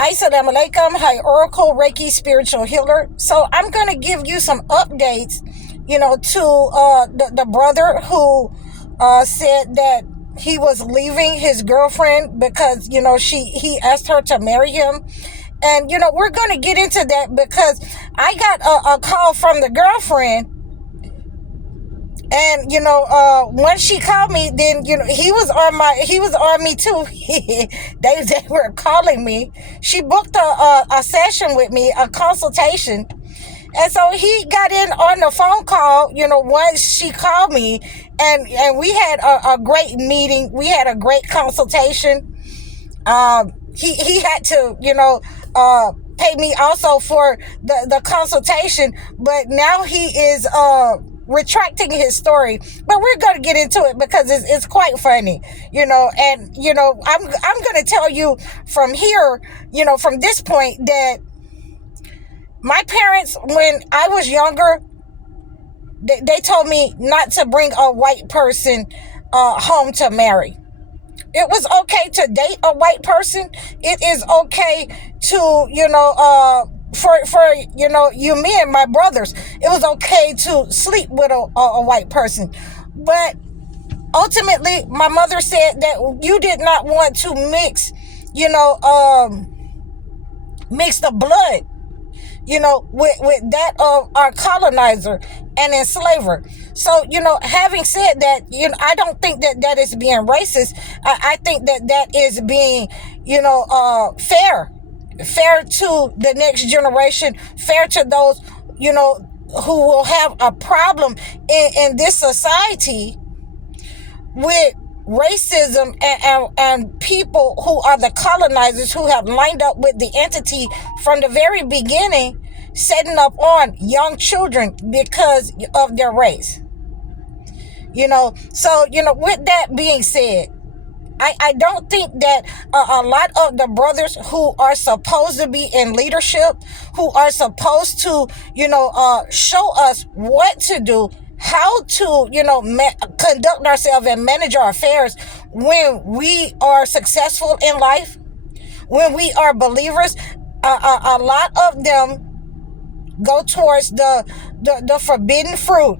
Assalamu alaikum. Hi, Oracle Reiki Spiritual Healer. So I'm going to give you some updates, to the brother who said that he was leaving his girlfriend because, he asked her to marry him. And, we're going to get into that because I got a call from the girlfriend. And, when she called me, then, he was on me too. They were calling me. She booked a session with me, a consultation. And so he got in on the phone call, once she called me, and we had a great meeting. We had a great consultation. He had to, pay me also for the consultation, but now he is, retracting his story, but we're going to get into it because it's quite funny, and I'm going to tell you from here, from this point, that my parents, when I was younger, they told me not to bring a white person home to marry. It was okay to date a white person. It is okay to, for you, me and my brothers, it was okay to sleep with a white person. But ultimately, my mother said that you did not want to mix, mix the blood, with that of our colonizer and enslaver. So, having said that, I don't think that is being racist. I think that is being, fair to the next generation, fair to those, who will have a problem in this society with racism and people who are the colonizers, who have lined up with the entity from the very beginning, setting up on young children because of their race. So, with that being said, I don't think that a lot of the brothers who are supposed to be in leadership, who are supposed to, show us what to do, how to, conduct ourselves and manage our affairs when we are successful in life, when we are believers, a lot of them go towards the forbidden fruit.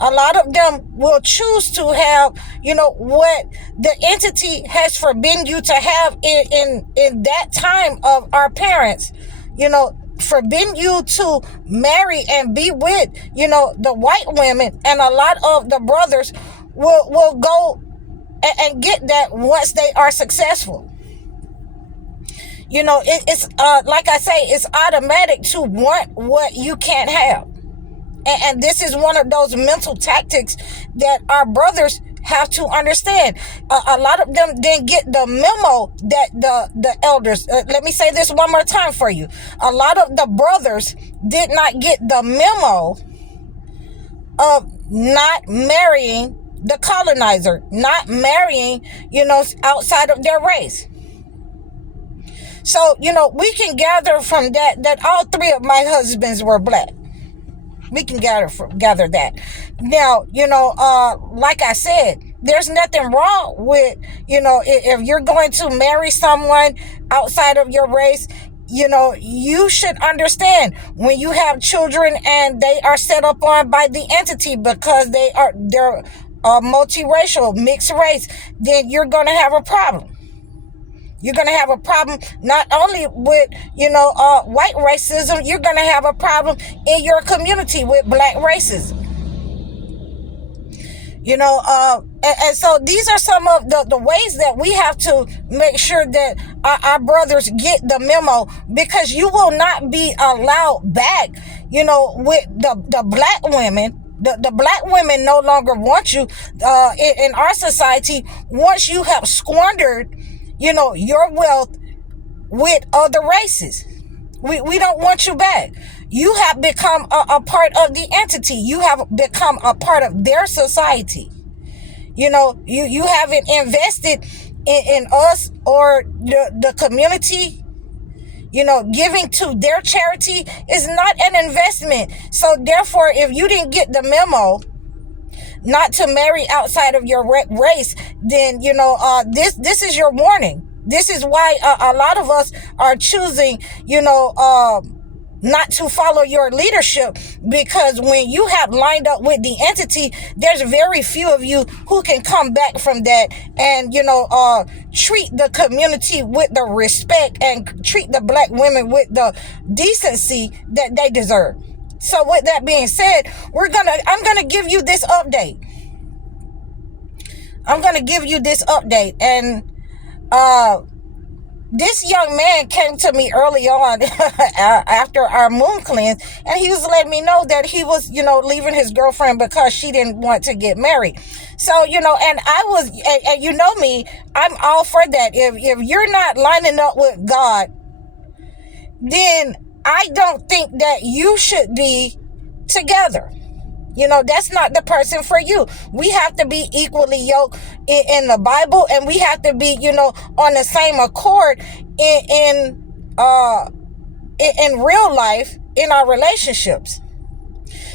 A lot of them will choose to have, what the entity has forbidden you to have in that time of our parents, forbidden you to marry and be with, the white women. And a lot of the brothers will go and get that once they are successful. It's like I say, it's automatic to want what you can't have. And this is one of those mental tactics that our brothers have to understand. A lot of them didn't get the memo that the elders, let me say this one more time for you. A lot of the brothers did not get the memo of not marrying the colonizer, not marrying, outside of their race. So, we can gather from that all three of my husbands were black. We can gather that. Now, like I said, there's nothing wrong with, if you're going to marry someone outside of your race, you should understand when you have children and they are set up on by the entity because they're multiracial, mixed race, then you're going to have a problem. You're going to have a problem not only with, white racism, you're going to have a problem in your community with black racism. And so these are some of the ways that we have to make sure that our brothers get the memo, because you will not be allowed back, with the black women. The black women no longer want you in our society once you have squandered your wealth with other races. We don't want you back. You have become a part of the entity. You have become a part of their society. You haven't invested in us or the community. Giving to their charity is not an investment. So therefore, if you didn't get the memo not to marry outside of your race, then, this is your warning. This is why a lot of us are choosing, not to follow your leadership, because when you have lined up with the entity, there's very few of you who can come back from that and, treat the community with the respect and treat the black women with the decency that they deserve. So with that being said, I'm gonna give you this update. And this young man came to me early on after our moon cleanse, and he was letting me know that he was, leaving his girlfriend because she didn't want to get married. So, and I was, and you know me, I'm all for that. If you're not lining up with God, then I don't think that you should be together. That's not the person for you. We have to be equally yoked in the Bible, and we have to be, on the same accord in real life, in our relationships.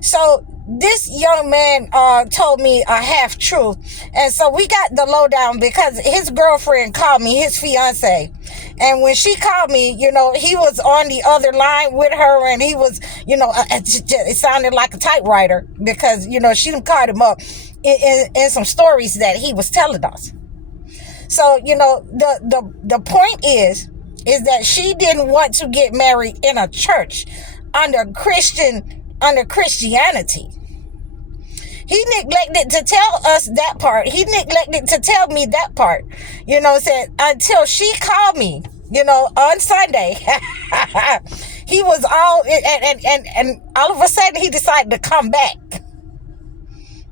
So this young man told me a half truth, and so we got the lowdown because his girlfriend called me, his fiance. And when she called me, he was on the other line with her, and he was, it sounded like a typewriter because, she done caught him up in some stories that he was telling us. So, the point is that she didn't want to get married in a church under Christianity. He neglected to tell us that part. He neglected to tell me that part. Said until she called me, on Sunday. He was all, and all of a sudden he decided to come back.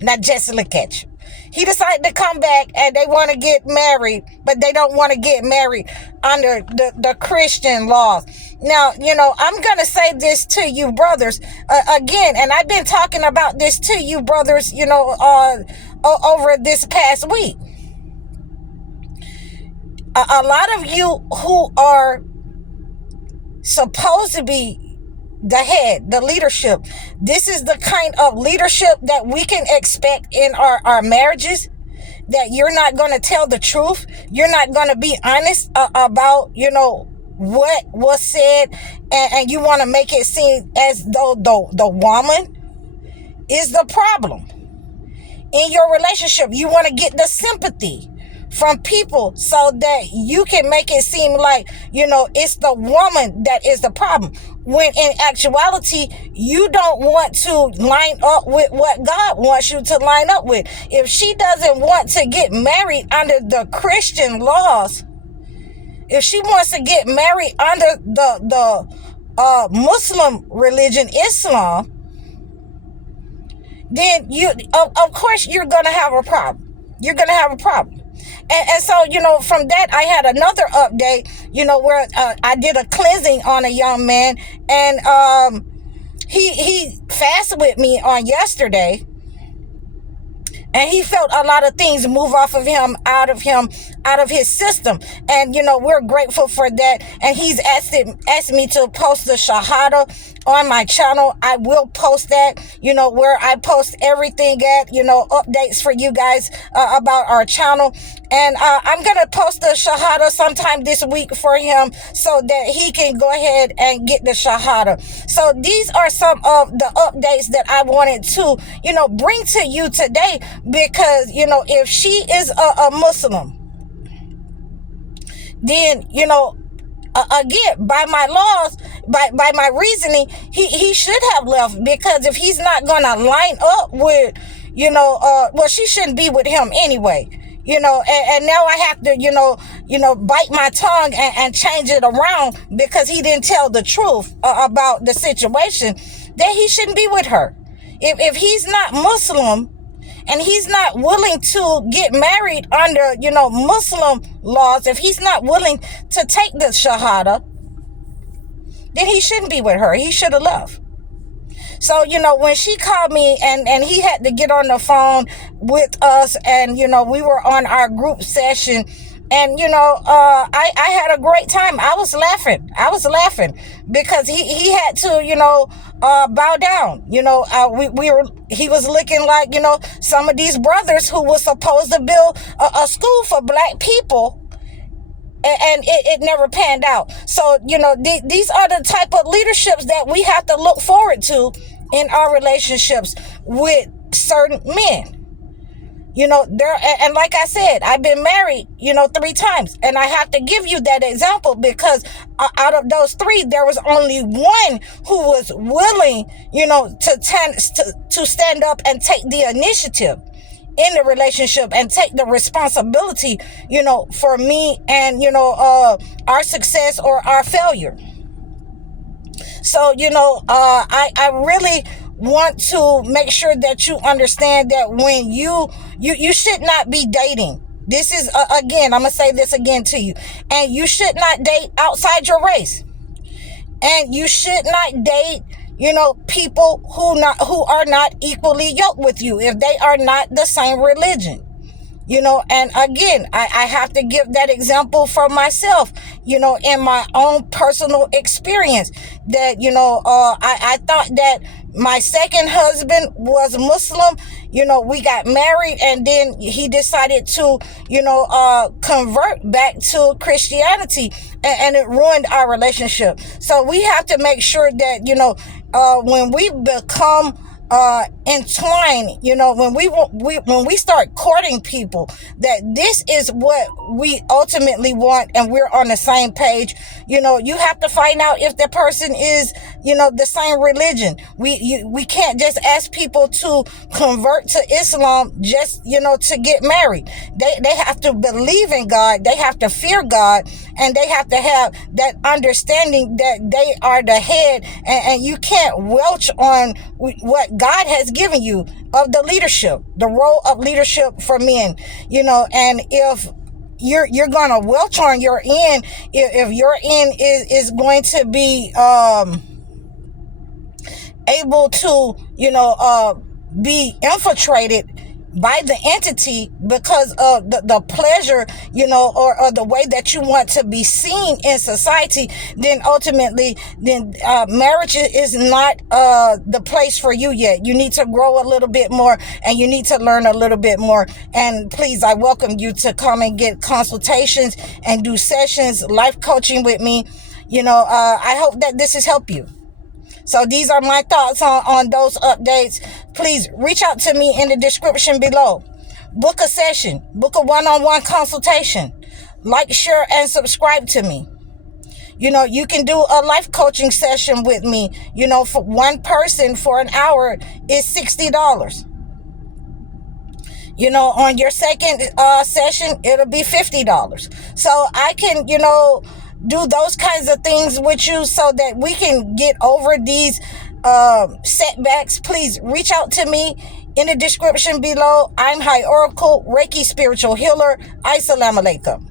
Now just look at you. He decided to come back, and they want to get married, but they don't want to get married under the Christian laws. Now, I'm going to say this to you brothers again, and I've been talking about this to you brothers, over this past week. A lot of you who are supposed to be the head, the leadership, this is the kind of leadership that we can expect in our marriages, that you're not going to tell the truth. You're not going to be honest about, what was said, and you want to make it seem as though the woman is the problem in your relationship. You want to get the sympathy from people so that you can make it seem like, it's the woman that is the problem. When in actuality, you don't want to line up with what God wants you to line up with. If she doesn't want to get married under the Christian laws, if she wants to get married under the Muslim religion, Islam, then of course you're going to have a problem. You're going to have a problem. And so, from that, I had another update, where I did a cleansing on a young man, and he fasted with me on yesterday, and he felt a lot of things move off of him, out of his system. And, we're grateful for that. And he's asked me to post the Shahada on my channel. I will post that, where I post everything at, updates for you guys about our channel. And I'm going to post the Shahada sometime this week for him so that he can go ahead and get the Shahada. So these are some of the updates that I wanted to, bring to you today, because, if she is a Muslim, then, again, by my laws, by my reasoning, he should have left, because if he's not going to line up with, she shouldn't be with him anyway. And now I have to, bite my tongue and change it around because he didn't tell the truth about the situation, that he shouldn't be with her. If he's not Muslim and he's not willing to get married under, Muslim laws, if he's not willing to take the Shahada, then he shouldn't be with her. He should have left. So, when she called me and he had to get on the phone with us, and, we were on our group session, and, I had a great time. I was laughing because he had to, bow down. He was looking like, some of these brothers who were supposed to build a school for black people, and it never panned out. So, these are the type of leaderships that we have to look forward to in our relationships with certain men. And like I said, I've been married, 3 times, and I have to give you that example because out of those 3, there was only one who was willing, to stand up and take the initiative in the relationship and take the responsibility, for me and, our success or our failure. So, I really want to make sure that you understand that when you should not be dating. This is, again, I'm going to say this again to you. And you should not date outside your race. And you should not date, people who are not equally yoked with you if they are not the same religion. And again, I have to give that example for myself, in my own personal experience that, I thought that my second husband was Muslim. We got married and then he decided to, convert back to Christianity and it ruined our relationship. So we have to make sure that, when we become entwine, when we start courting people, that this is what we ultimately want and we're on the same page. You have to find out if the person is, the same religion. We can't just ask people to convert to Islam just, to get married. They have to believe in God. They have to fear God, and they have to have that understanding that they are the head, and you can't welch on what God has given you of the leadership, the role of leadership for men, and if you're gonna welch on your end, if your end is going to be able to be infiltrated by the entity because of the pleasure, or the way that you want to be seen in society, then ultimately, marriage is not the place for you yet. You need to grow a little bit more and you need to learn a little bit more. And please, I welcome you to come and get consultations and do sessions, life coaching with me. I hope that this has helped you. So these are my thoughts on those updates. Please reach out to me in the description below. Book a session. Book a one-on-one consultation. Like, share, and subscribe to me. You can do a life coaching session with me. For one person for an hour is $60. On your second session, it'll be $50. So I can, do those kinds of things with you so that we can get over these setbacks. Please reach out to me in the description below. I'm High Oracle, Reiki Spiritual Healer. Assalamu alaikum.